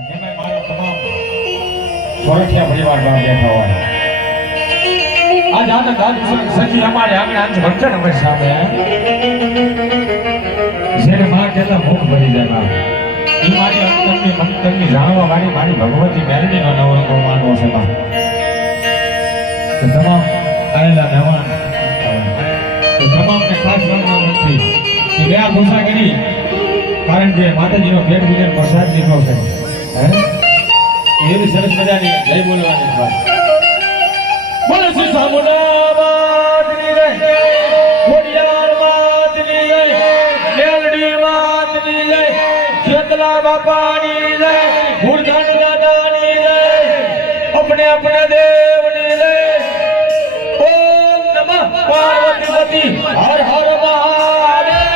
જેમાં મારો તમામ સોરઠિયા પરિવારમાં બેઠા હોય આજ આનંદ સજી અમારે આંગણે આંચ ભક્તન અમે સામે જેને માં કેટલા મુખ ભરી જાય એ મારી અંતરની જાણવા વાળી મારી ભગવતી મેરડીનો નવરંગો માનવો છે માં તો તમામ આયેલા મહેમાન તમામને ખાસ વિનંતી કે બે આ મુસાફરી કારણ કે માતાજીનો ભેટ પૂજન પ્રસાદ લીધો છે એવી સરસ મજાની જય બોલવાની વાત બોલે શ્રી સામુનાબાદની જય ખોડિયાર માતની જય મેલડી માતની જય શેતલા બાપાની જય ગુરધન દાદાની જય अपने अपने देवની જય ओम नमः पार्वती हर हर महादेव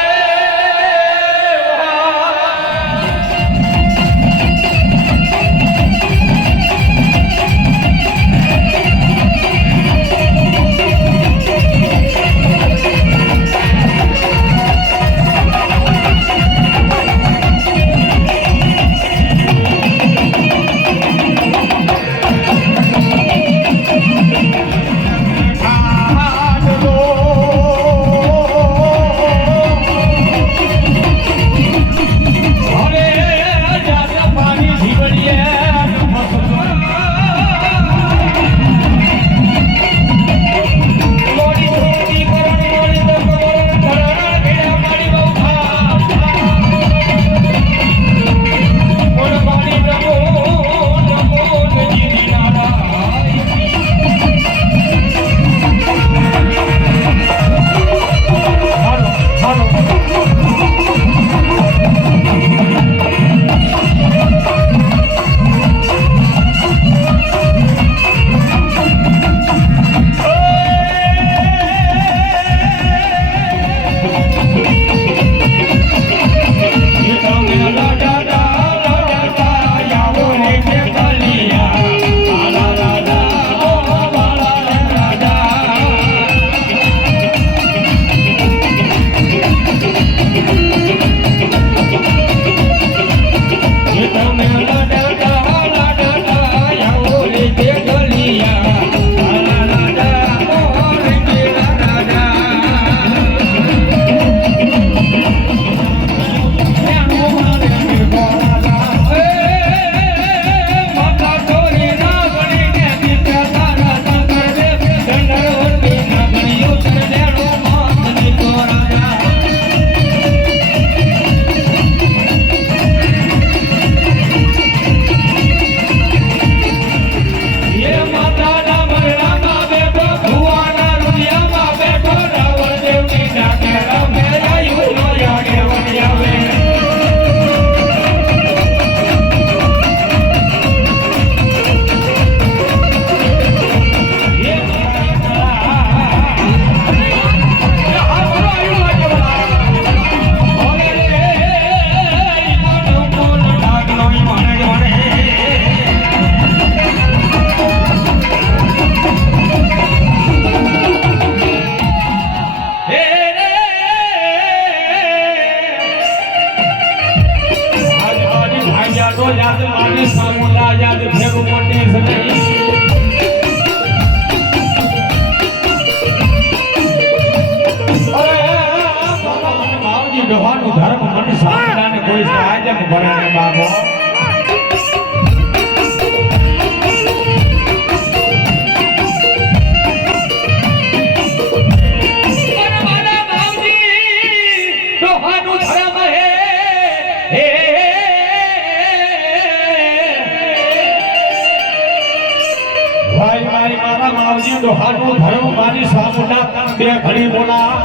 બે ઘડી બોલા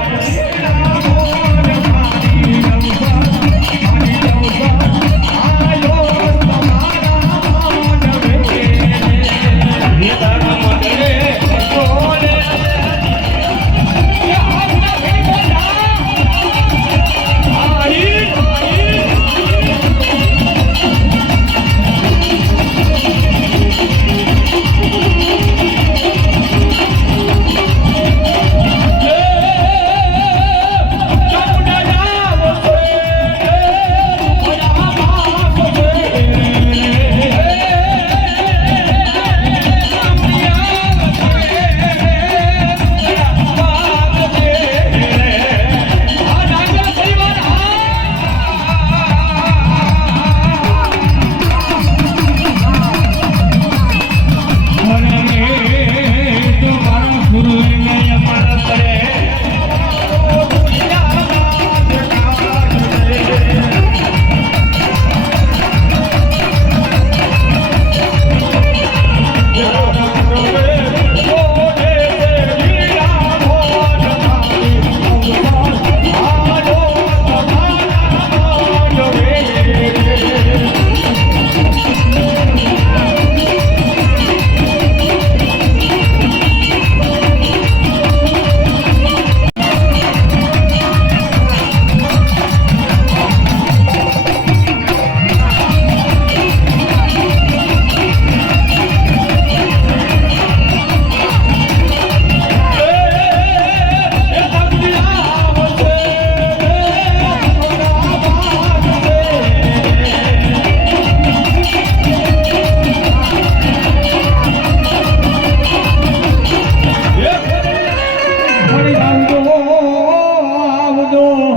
Yeah.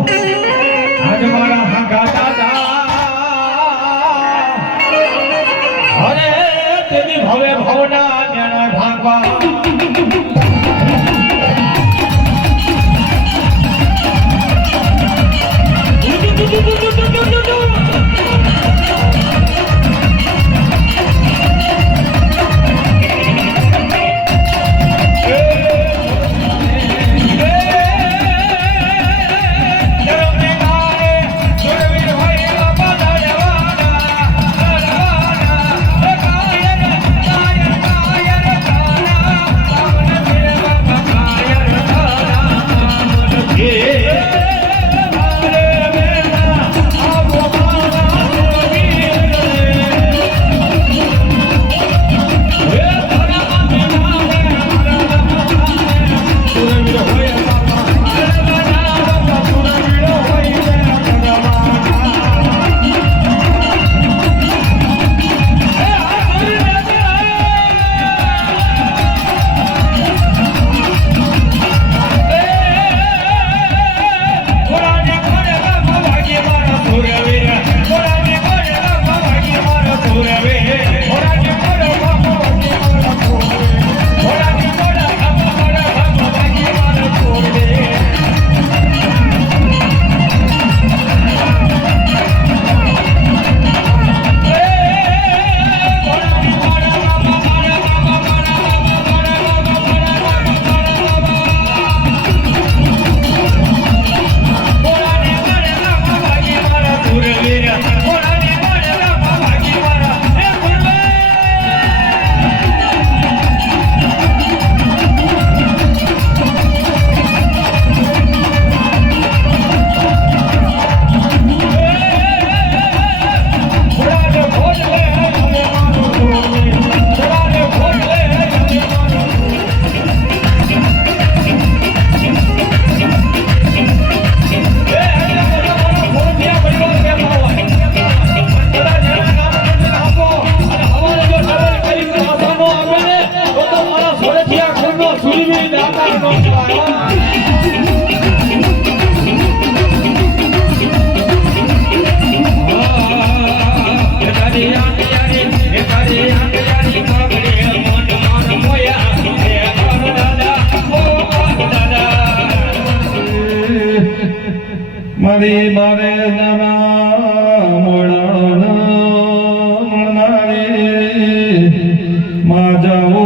આજ મારા હાગા દાદા અરે તેની ભવે ભવના જ્ઞાન ઢાંકવા મારી બારે જના મોળાના મળનારી માં જાઓ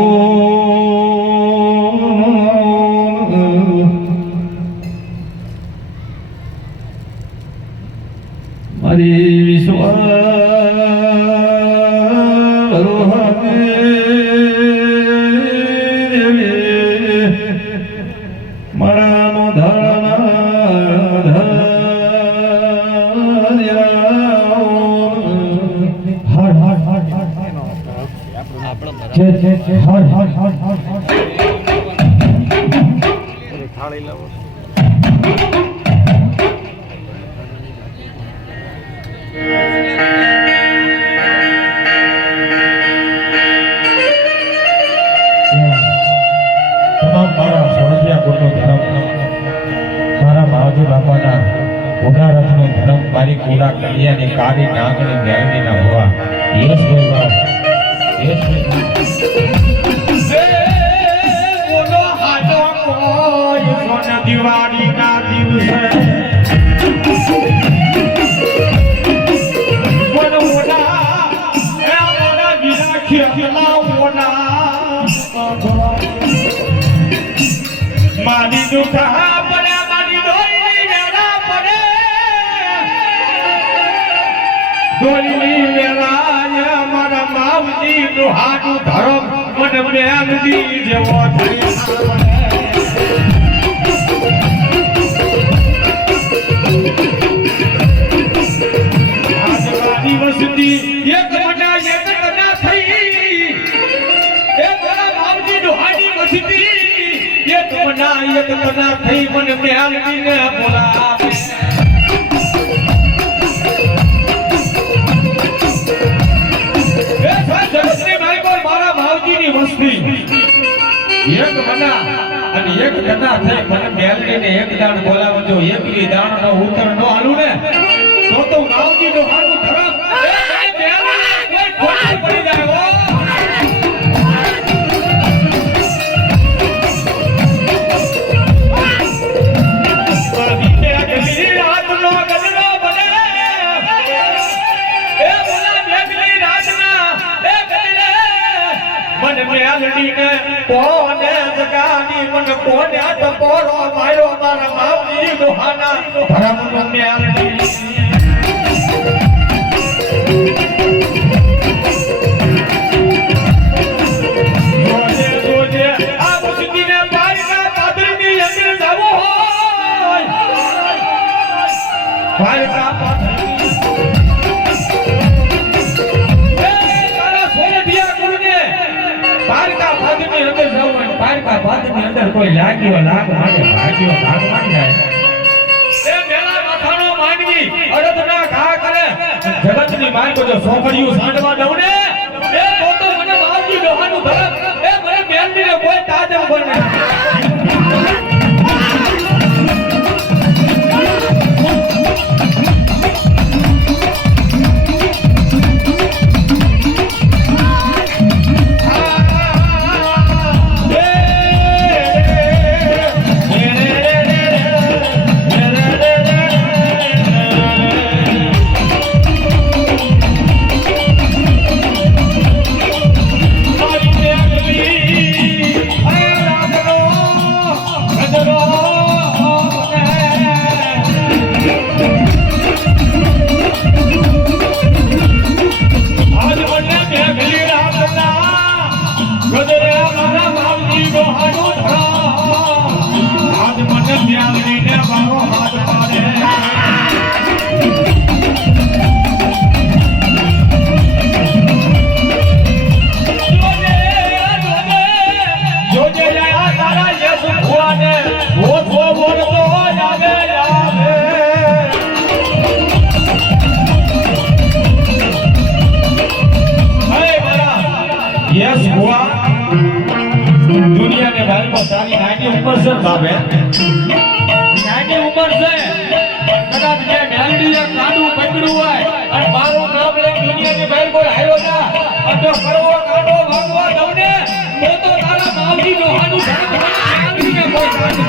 મારી વિશ્વાસ રોહાને મારા નો ધારણા થાળી લાવો તમામ મારા સોળસિયા કુળનો ધર્મ મારા માવજી બાપાના ઉના રથનો ધર્મ મારી કુડા કડિયાની કાળી નાગણી મેળવીના હોવા યસ બોલવા યસ બોલો હાજો કોઈ સોન દિવાળીના દિવસે મારી દુખા પડે મારી ડોલી વેરા પડે ડોલી વેરાય મારા માવજી નું હાડું ધરમ મને મેલડી જેવો આજવાની વસ્તી એક મના થઈ એ મારા માવજી નું હાડી વસ્તી એક મના થઈ મને મેલડીને બોલાવે મારા માવજીની વસ્તી એક મના અને એક જના થઈ મને મેલડીને એક દાણ બોલાવે જો એકલી દાણનો ઉતર નો હાલું ને તો માવજી નો હાનું ધરમ એ બેલાને કોઈ ખોટ પડી જાય હો. કોને જગાની મન કોને ટપોરો માર્યો મારા માવજી દોહાના ધર્મનો મેલડી. જોજે જોજે આ મુશ્કીને પારના પાદરની અંદર જવું હોય પારના પાદરની પારકા ભાગની અંદર જવું હોય પારકા ભાગની અંદર કોઈ લાગ્યો લાગ માટે ભાગ્યો ભાગ માંડી જાય એ મેલા માથાનો માંડવી અડદના ઘા કરે જગતની માર્ગ જો સોકડિયું સાંડવા દઉં ને એ તો મને માવજી ડોહાનું ધરમ એ મને બેનડીને કોઈ તાજમ બને. દુનિયાને બારમાં સારી નાની ઉંમર છે બાબે નાની ઉંમર છે કદાચ જે મેલડીએ કાંડું પકડ્યું હોય અને મારું નામ લઈ દુનિયાની બહાર કોઈ આવ્યો ના અને જો કરવો કાંડો ભાગવા દઉં ને તો તારા માવજી ડોહાનું ધર્મ મેલડીને કોઈ કાંડું.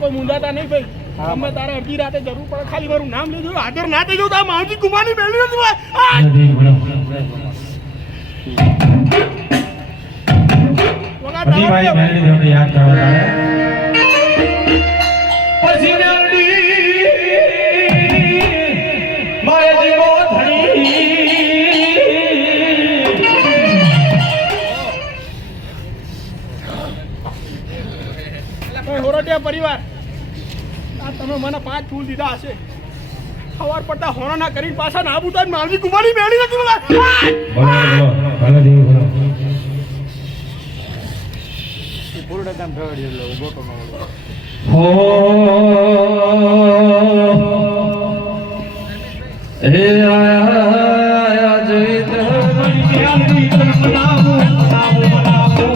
કોઈ મુંડાતા નહીં ભાઈ. અમે તારે અડધી રાતે જરૂર પડે ખાલી મારું નામ લેજો હાજર ના થઈ જાવ તો આ માવજી કુમારની બેલી નથી ભાઈ. બધી મારી મેલડી તમને યાદ કરવા પછી મેલડી મારે જીવો ધણી હોરટિયા પરિવાર આ તમે મને 5 ફૂલ દીધા હશે સવાર પડતા હોણા ના કરીને પાછા ના બુતા માવજી કુમારની બેલી નથી બોલા. બોલો ભલે દેવી બોલો પૂર્ણ કામ ફેવડી લો બોટો નો હો હે આયા જઈત મેલડી તન બનાવો બનાવો બનાવો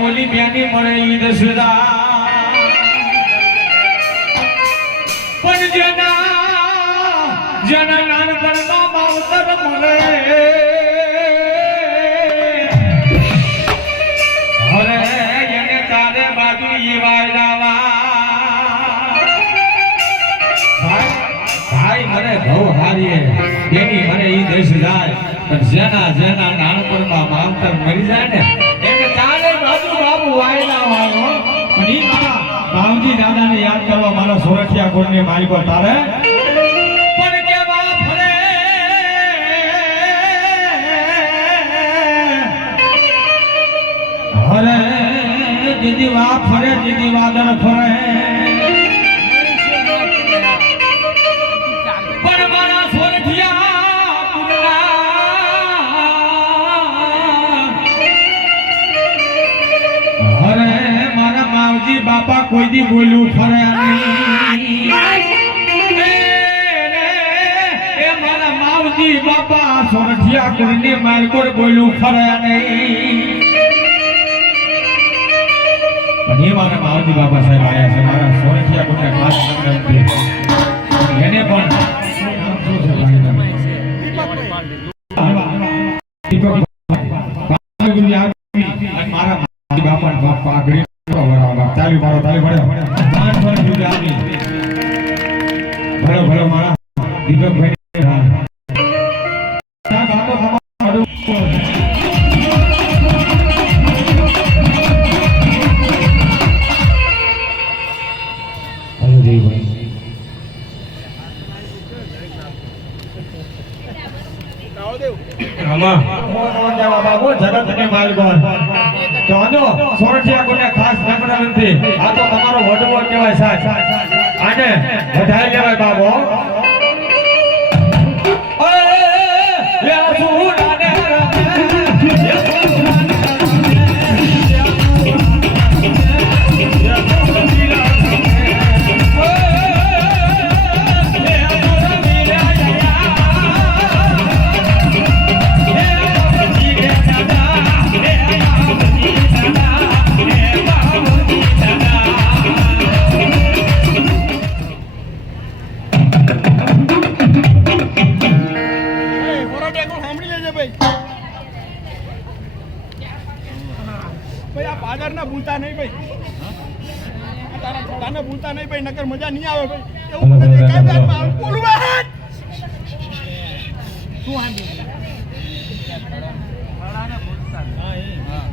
મોલી બ્યાની મળે ઈ દસદા પણ જેના નાનપણમાં માવતર મળે હરે એને તારે બાજુ ઈ વાયદાવા ભાઈ મને ઘઉં હારીએ એની મને ઈ દેશ જાય પણ જેના નાનપણમાં માવતર મરી જાય ને એને તારે બાજુ બાબુ વાયદાવા પણ ઈ મારા બાવજી દાદાને યાદ કરવા મારો સોરઠિયા કોટની માલિકો તારે પણ કેવા ફરે હરે દીદી વા ફરે દીદી વાદળ ફરે પણ મારા સોરઠિયા પુરના હરે મારા માવજી બાપા કોઈ દી બોલ્યું ફરે નહીં એ મારા માવજી બાપા સોરઠિયા કરીને મારકોર બોલ્યું ફરે નહીં પણ એ મારા માવજી બાપા સાહેબ આવ્યા છે મારા સોરઠિયા કોને ખાસ નમ્ર એને પણ નામ શું છે ભાઈ નામ મારા માવજી બાપા પાઘડી તાલી મારો તાલી પડ્યો ભલો ભલો મારા દીપકભાઈ ખાસ નમ્ર વિનંતી આ તો તમારો વડવો કહેવાય સાહેબ આને વધાઈ લેવાય બાબો ભૂલતા નહીં ભાઈ તારા છોડાને ભૂલતા નહીં ભાઈ નકર મજા નહીં આવે ભાઈ એવું બધું કાઈ વાત બોલું ભાઈ શું આમ છોડાને ભૂલતા હા એ હા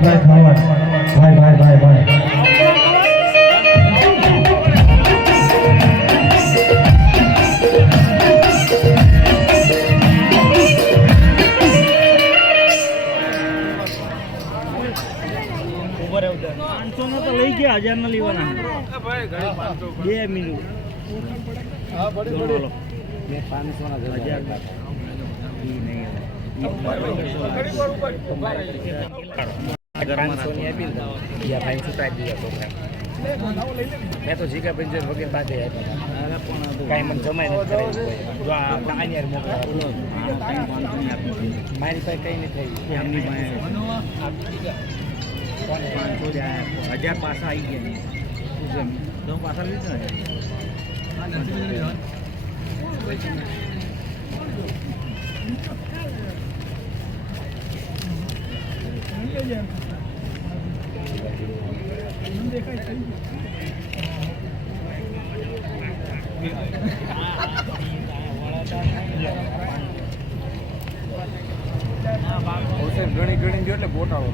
ભાઈ ખાવા ભાઈ તો લઈ ગયા 1000 ના લેવાના 2 મિનિટ હા બડે મેં 500 ના 1000 મેં તો જીગા પંચર વગેરે બાદ કાંઈ મને જમાઈ નથી જો આ મારી પાસે કંઈ નથી થઈ એમની પાસે 1000 પાછા આવી ગયા પાછા લીધા ઘણી ઘણી ગયો એટલે ગોટાળો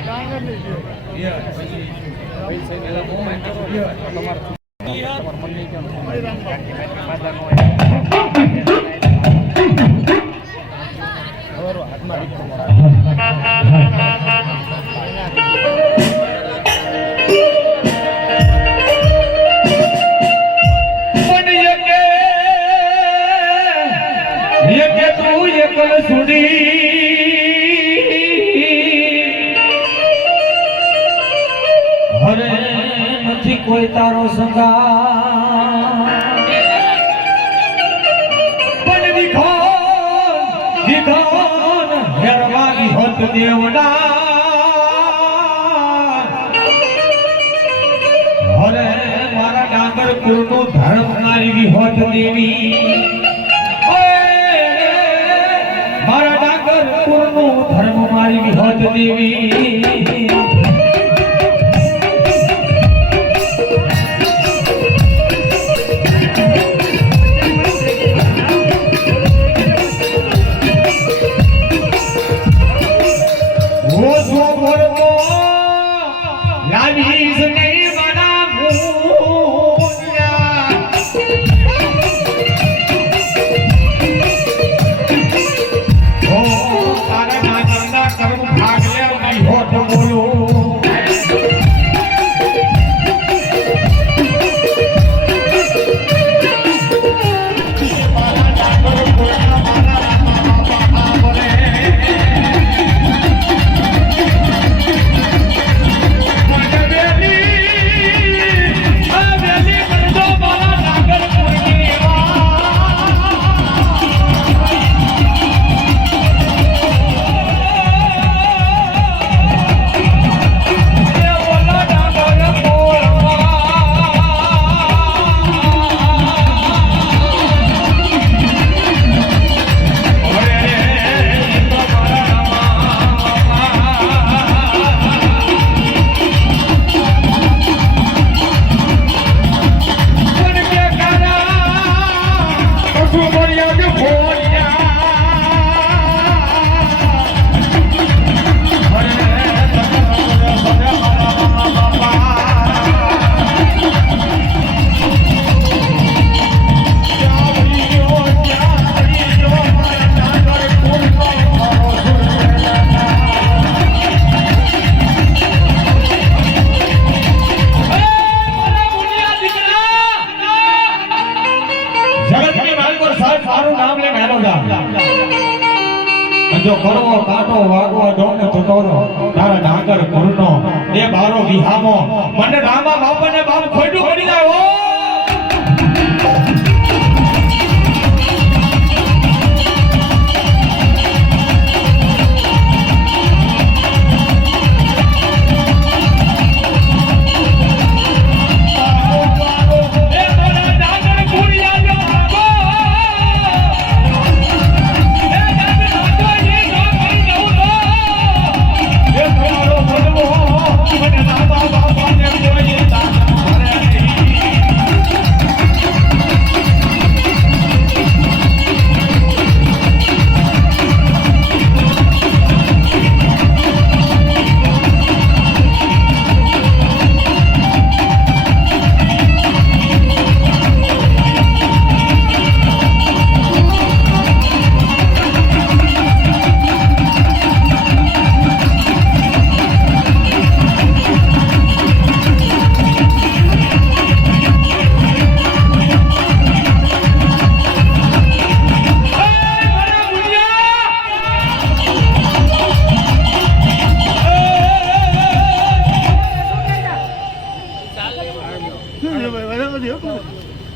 ડાંગર નહીં ગયો. કોઈ તારો સંગા પણ વિખાન હેરવાની હોત દેવડા હરે મારા ડાંગર કુળનું ધર્મ નારી હોત દેવી મારા ડાંગર કુળનું ધર્મ મારી હોત દેવી જો કરવો કાટો વાગવો ડોને તોતોરો તારા ડાંગર કુરનો એ બારો વિહામો મને રામા બાપાને બાપ ખોટું પડી જાય હો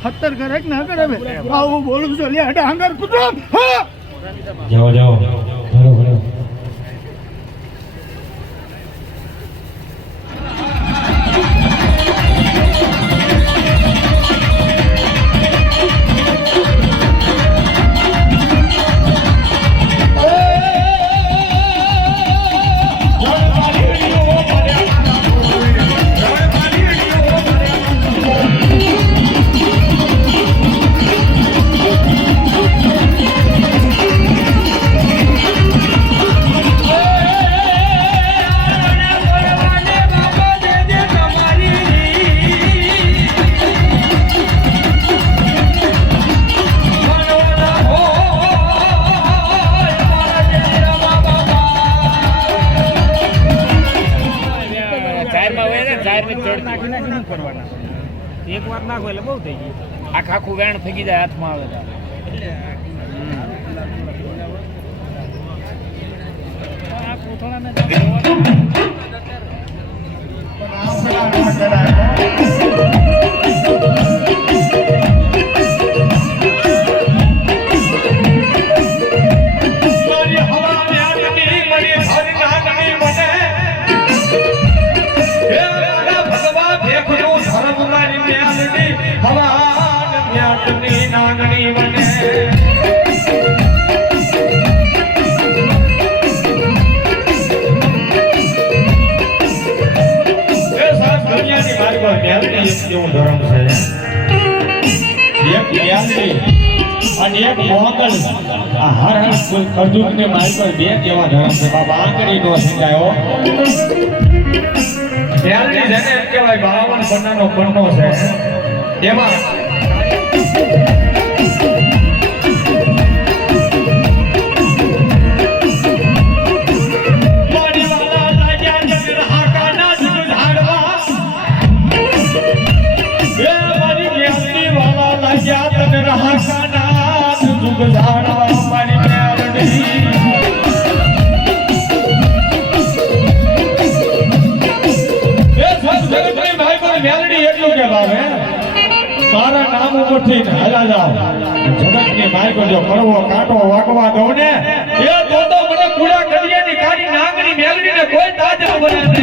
હત્તર કરે કે ના કરે આવું બોલું છું લે ડાંગર કુટુંબ હા જાઓ જાઓ ભરો ભરો પછી શું કરવાના એક વાર નાખો એટલે બહુ થઈ ગયું આખું વેણ ફેંકી જાય હાથમાં આવે આ કોથળાને અને એક મોગલ આ હર અર્જુન ને મારી પર બે જેવા ધર્મ છે બાબા આંગળી નો સિંગાયો ત્યાંથી જેને એમ કહેવાય 52 પન્નાનો પન્નો છે એમાં મારા નામ ઉપરથી હાલા જાઓ જગતની માયકો જો કરવો કાંટો વાગવા દઉં ને એ તો મને કુડા કડિયાની કાળી નાગની મેલડીને કોઈ તાજ ન બનાવે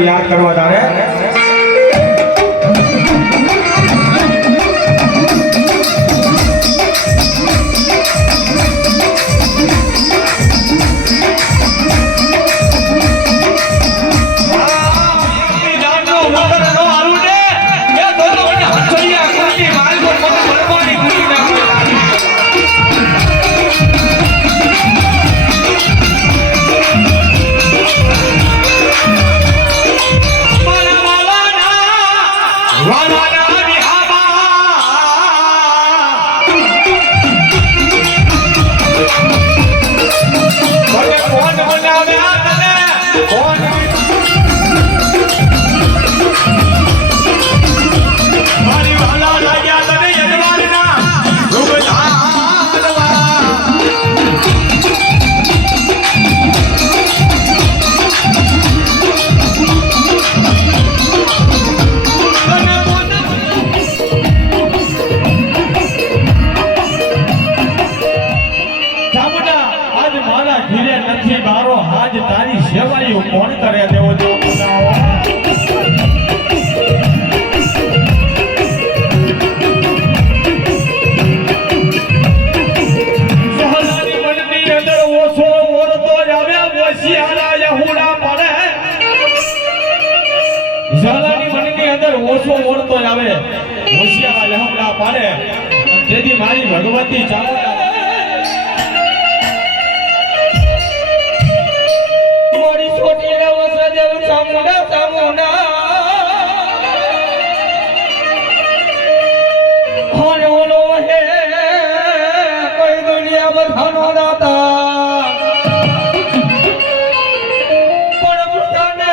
યાદ કરવા તારે માર્યું કોણ કરે દેવો દેવો બનાવો સહજાની મનની અંદર ઓછો ઓળતો જ આવે વસિયારા યહુડા પડે સહજાની મનની અંદર ઓછો ઓળતો જ આવે વસિયારા યહુડા પડે તેથી મારી ભગવતી ચાલો મોરી છોટી રે વસજવ ચામુંડા ચામુંડા હોને ઓલો હે કોઈ દુનિયા બધાનો દાતા પણ બધાને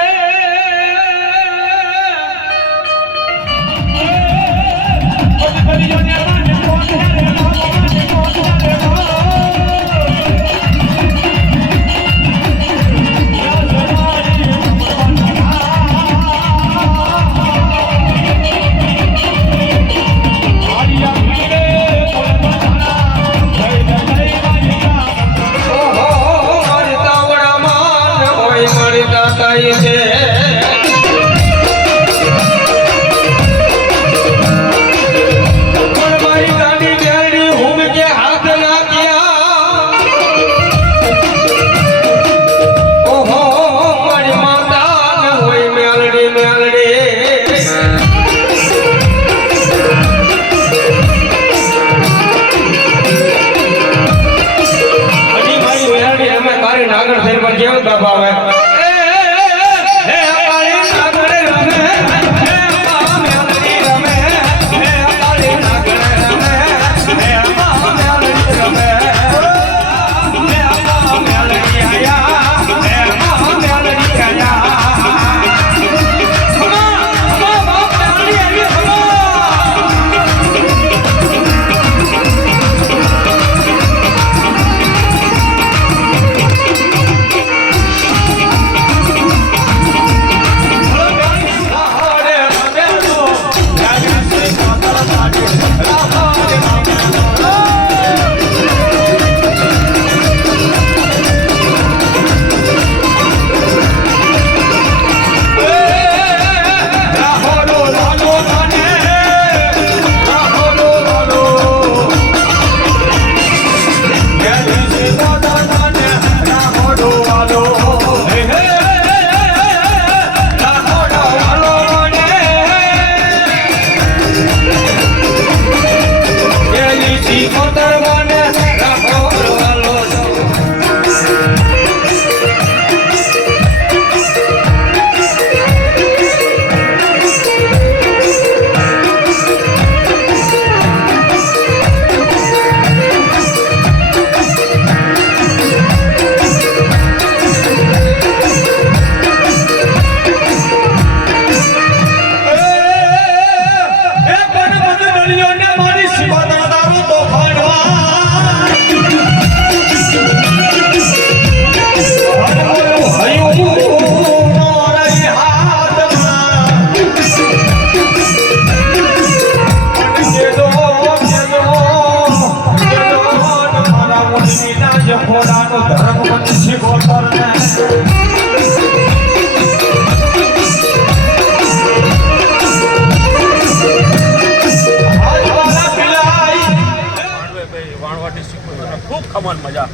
ખૂબ ખમણ મજા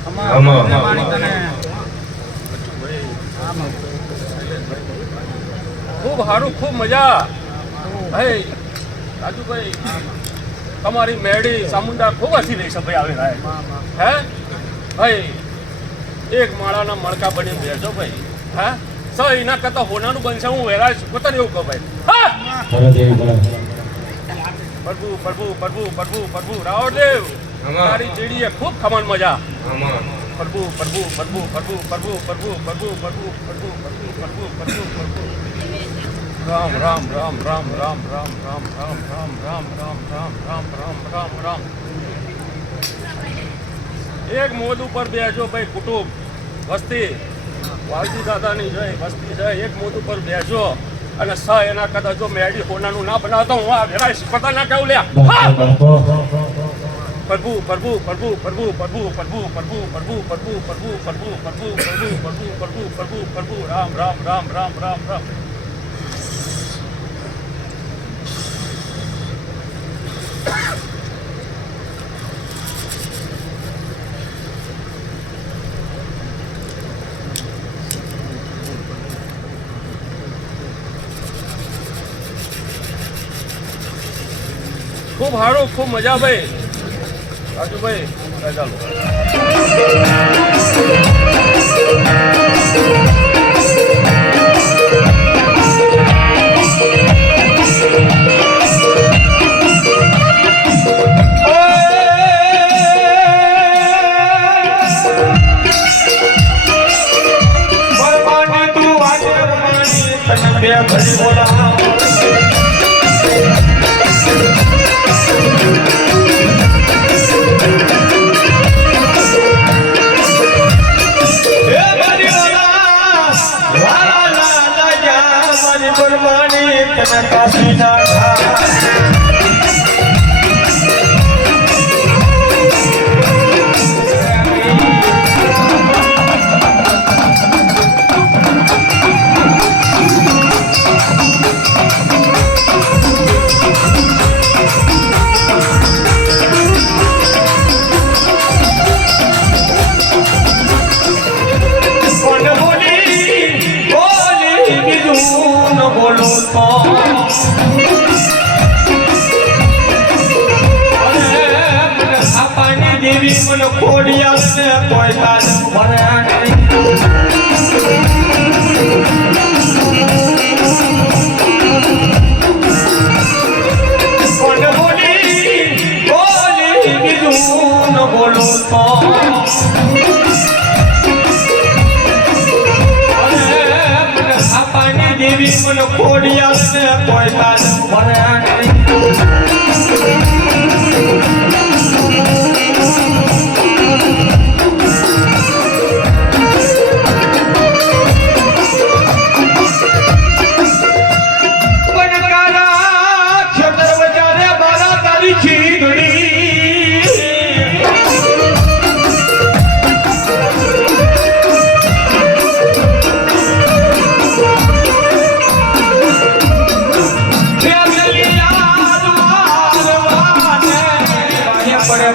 ખૂબ સારું ખૂબ મજા ભાઈ રાજુભાઈ તમારી મેળી ચામુંડા ખૂબ હસી રહી છે ભાઈ આવે હે ભાઈ એક માળાના મણકા બની બેસો ભાઈ હે એના કરતા હોનાનું બનશે હું વેરાય છું પોતાને એવું કહું ભાઈ હા પ્રભુ પ્રભુ પ્રભુ પ્રભુ પ્રભુ રાવણદેવ તારી ચીડીએ ખૂબ ખમણ મજા પ્રભુ પ્રભુ પ્રભુ પ્રભુ પ્રભુ પ્રભુ પ્રભુ પ્રભુ પ્રભુ પ્રભુ પ્રભુ પ્રભુ પ્રભુ રામ રામ રામ રામ રામ રામ રામ રામ રામ રામ રામ રામ રામ રામ રામ રામ એક મોદ ઉપર બેસો ભાઈ કુટુંબ વસ્તી વાલજી દાદાની જય વસ્તી જય એક મોદ ઉપર બેસો અને એના કદાચ જો મેડી હોનાનું ના બનાવતો હું આ વેરાય સ્પર્ધા ના કહું લ્યા પ્રભુ પ્રભુ પ્રભુ પ્રભુ પ્રભુ પ્રભુ પ્રભુ પ્રભુ પ્રભુ પ્રભુ પ્રભુ પ્રભુ પ્રભુ પ્રભુ પ્રભુ પ્રભુ પ્રભુ રામ રામ રામ રામ રામ રામ ખૂબ સારું ખૂબ મજા ભાઈ રાજુભાઈ ચાલો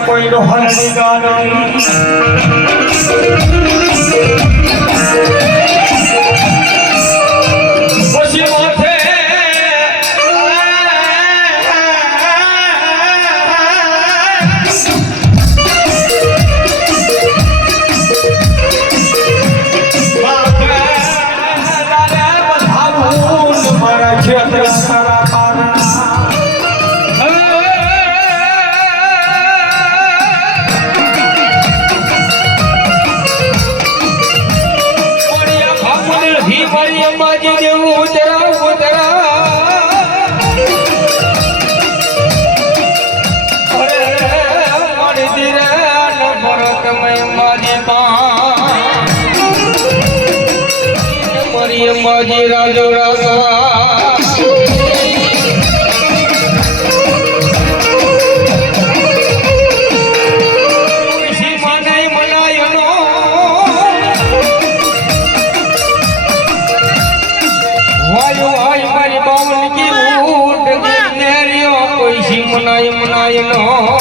કોઈ હરણી ગાડી પછી માથે મારા ક્ષેત્ર સારા પાના માજી રાજો રાજા મનાય મનાય નો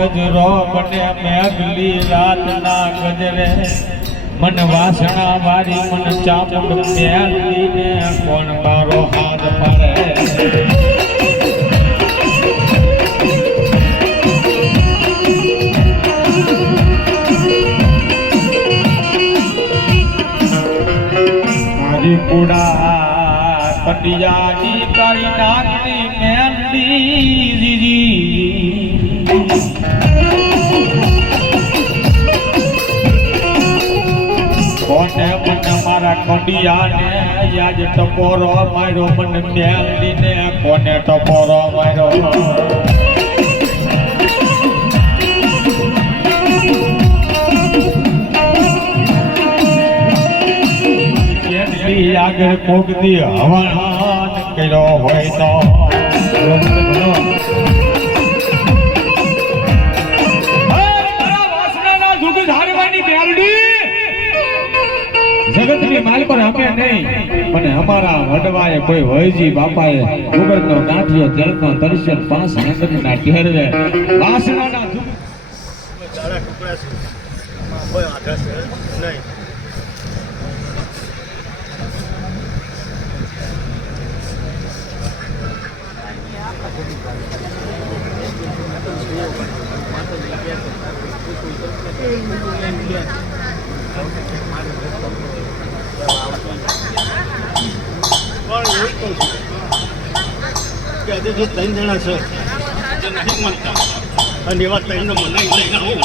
ગજરો બને મેઘલી રાતના ગજરે મન વાસણા વારી મન ચામુંડ મેલી ને કોણ મારો હાથ પડે મારી કુડા કટિયાની કરી નાખની મેલી દીદી કોને મને મારા કડિયાને યાદ ટપોરો માર્યો મને મેલીને કોને ટપોરો માર્યો આગળ કોકદી હવાન કર્યો હોય તો જગતની માલ પર અમે નહીં અને અમારા વડવાએ કોઈ વયજી બાપાએ ઉગરનો નાઠિયો તેલનો તરસ્યો પાંચ નંદના ઢેરવે વાસણાના ચાળા ટુકડા છે કોઈ આધાર છે નહીં કે આજે જે 3 જણા છે જે નહીં મળતા અને એવા 3 ને મને લઈને આવું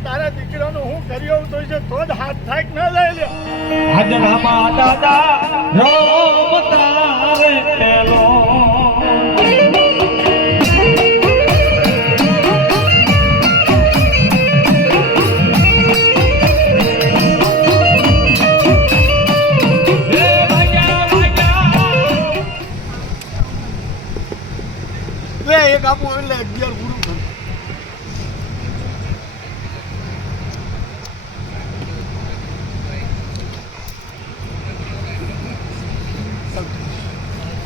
તારા દીકરાનું હું કર્યો તો છે તો જ હાથ થાક ન લઈ લે હાજરામાં દાદા રોમ તારે પેલો એક આપું એટલે 11 પૂરું થયું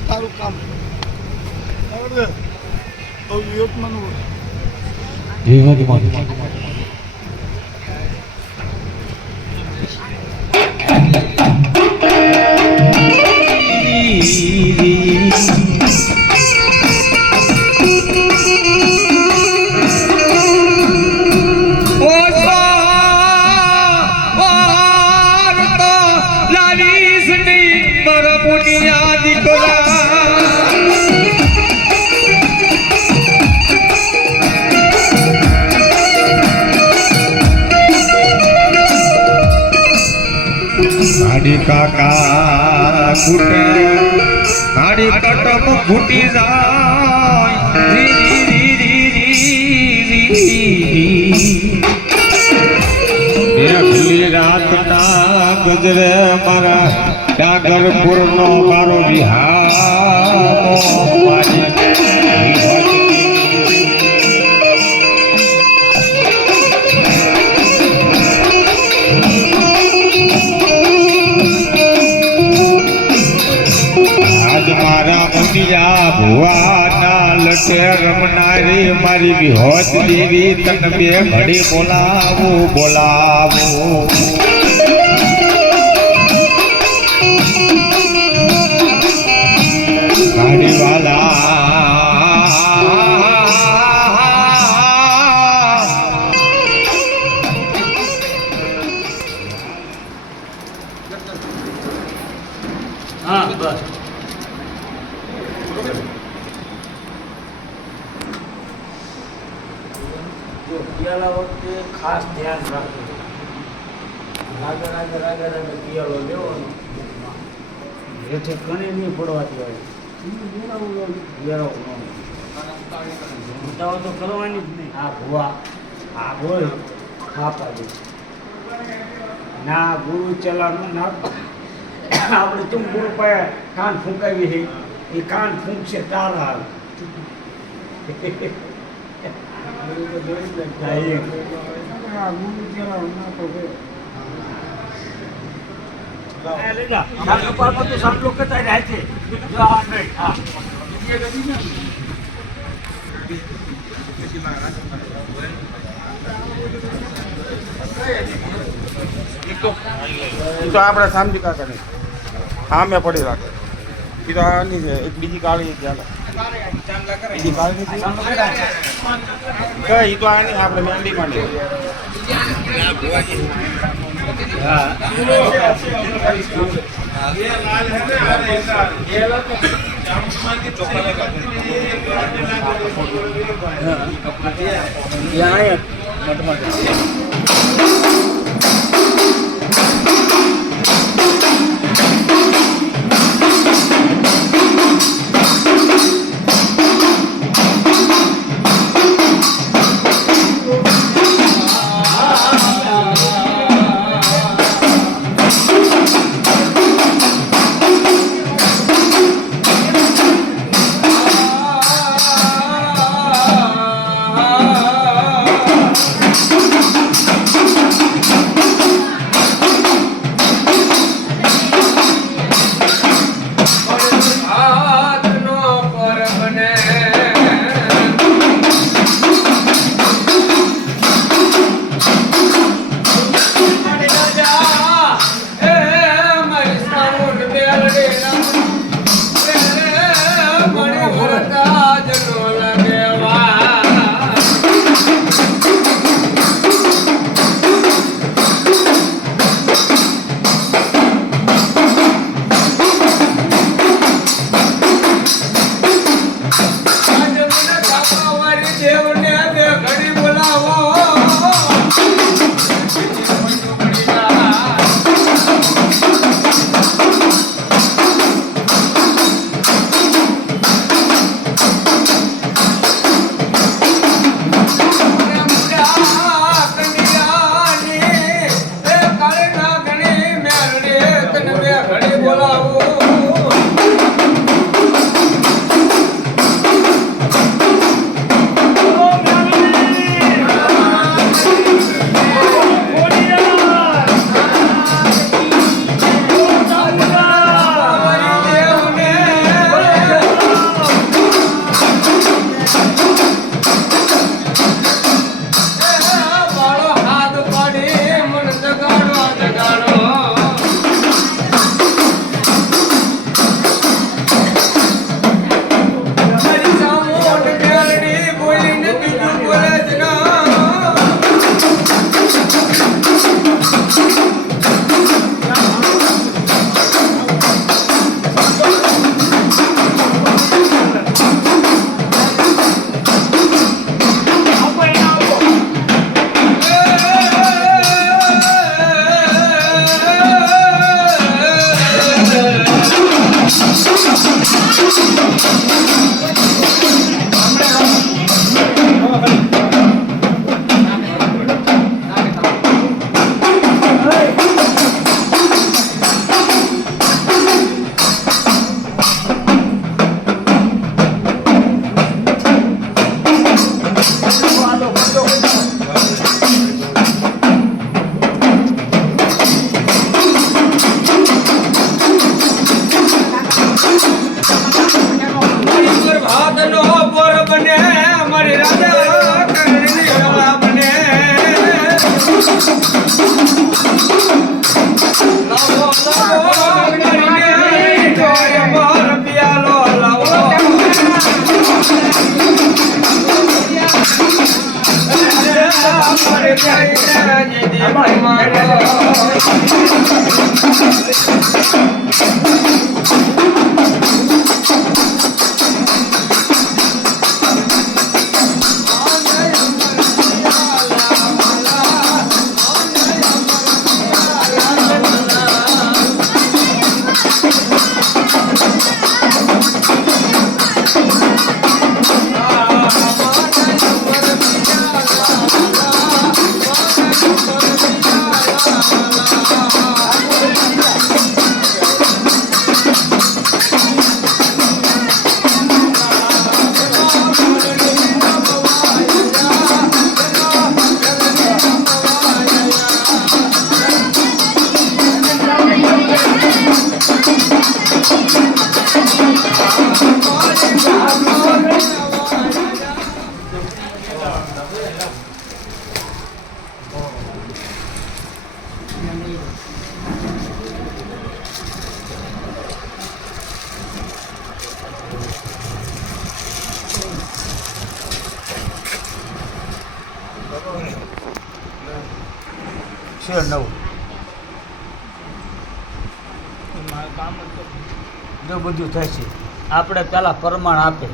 તારું કામ આવડે તો વિવેકમાં હાડી કાકા કુટે હાડી કટમ ફૂટી જાય એકલી રાતના ગજરે મારા ડાગરપુર નો મારો વિહાર મારા મુનિયા ભુવાના સાથે રમનારી મારી વિહોત દેવી તન બે ઘડી બોલાવું બોલાવું ગાડી વાલા હા બસ જો પિયાલા વખતે ખાસ ધ્યાન રાખવું આગળ આગળ આગળ આગળ પિયાલો લેવાનો હેઠે કણે નહીં પડવાથી હોય વેરાવું તો કરવાની જ નહીં આ ભૂવા આ હોય ખાપા દે ના ગુરુ ચલાનું ના આપણે તું ગુરુ પાસે કાન ફૂંકાવી છે એ કાન ફૂંકશે તારા હાલ તો આપણે સામજી કાકા નહીં હા મેં પડી રાખે એ તો આની છે એક બીજી કાળી એક બીજી કાળી કઈ તો આની આપણે મેંદી માંડી છે નવું જો બધું થશે આપણે પેલા પ્રમાણ આપે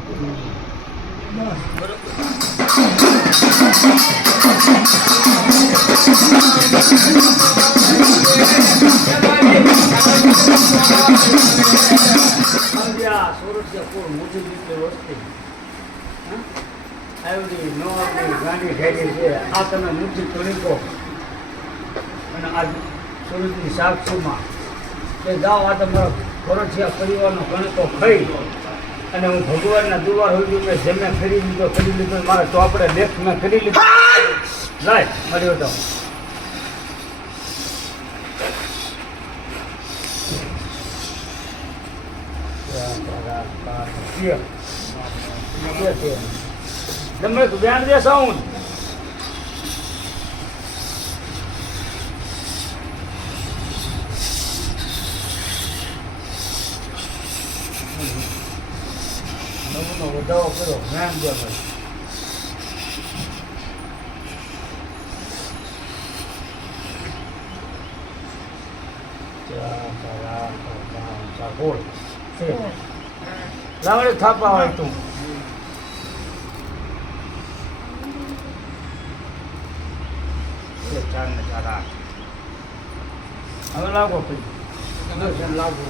ગાંધી ઠેરી છે આ તમે મુઠ્ઠી તોડી કહો અને આ સુરતની સાક્ષીમાં કે જાઓ આ તમારો ફરજિયા પરિવારનો ગણકો ખાઈ અને હું ભગવાનના દુવાર હોય મેં જેમે કરી લીધો મારા ચોપડે લેખ મેં કરી લીધો લાય મળ્યો તો તમે ધ્યાન દેશો હું વધાવો કરો જ્ઞાન દે લાવડે થાપા હોય તું ચાર ને 4 8 હવે લાગો પછી લાગો